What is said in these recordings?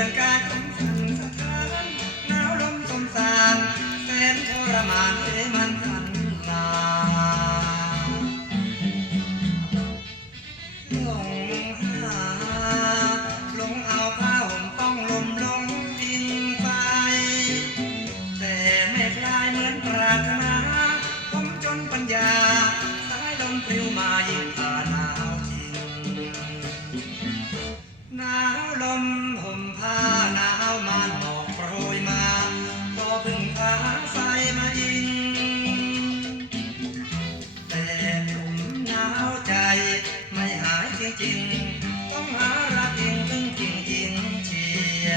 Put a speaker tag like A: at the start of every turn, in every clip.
A: อนการสงสันสถานหนาวลมสมสารเส้นทรมานเอมันสันลา จริง ต้องหารักเองถึงจริงจริงเชีย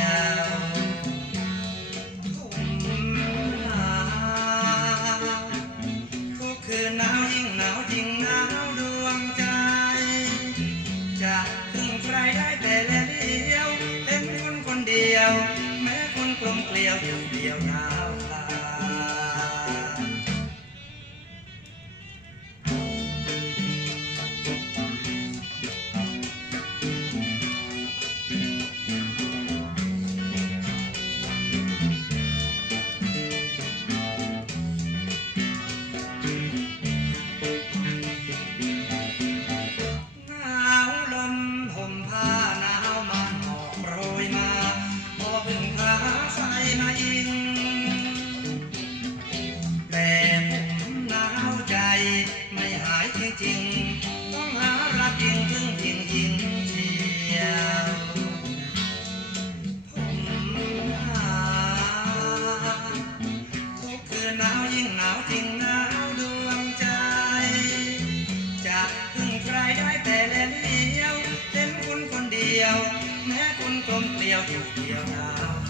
A: วทุกคืนหนาวยิ่งหนาวจริงหนาวดวงใจ จะถึงใครได้แต่เลี้ยวเป็นคนคนเดียว แม้คนกลมเกลียวอยู่เดียวนา จริง ต้องหารักจริงพึ่งพิงยิงเชียวผมหาทุกคืนหนาวยิ่งหนาวจริงหนาวดวงใจ จะพึ่งใครได้แต่เล่นเลี้ยวเล่นคุณคนเดียว แม้คุณกลมเกลียวอยู่เดียวดาว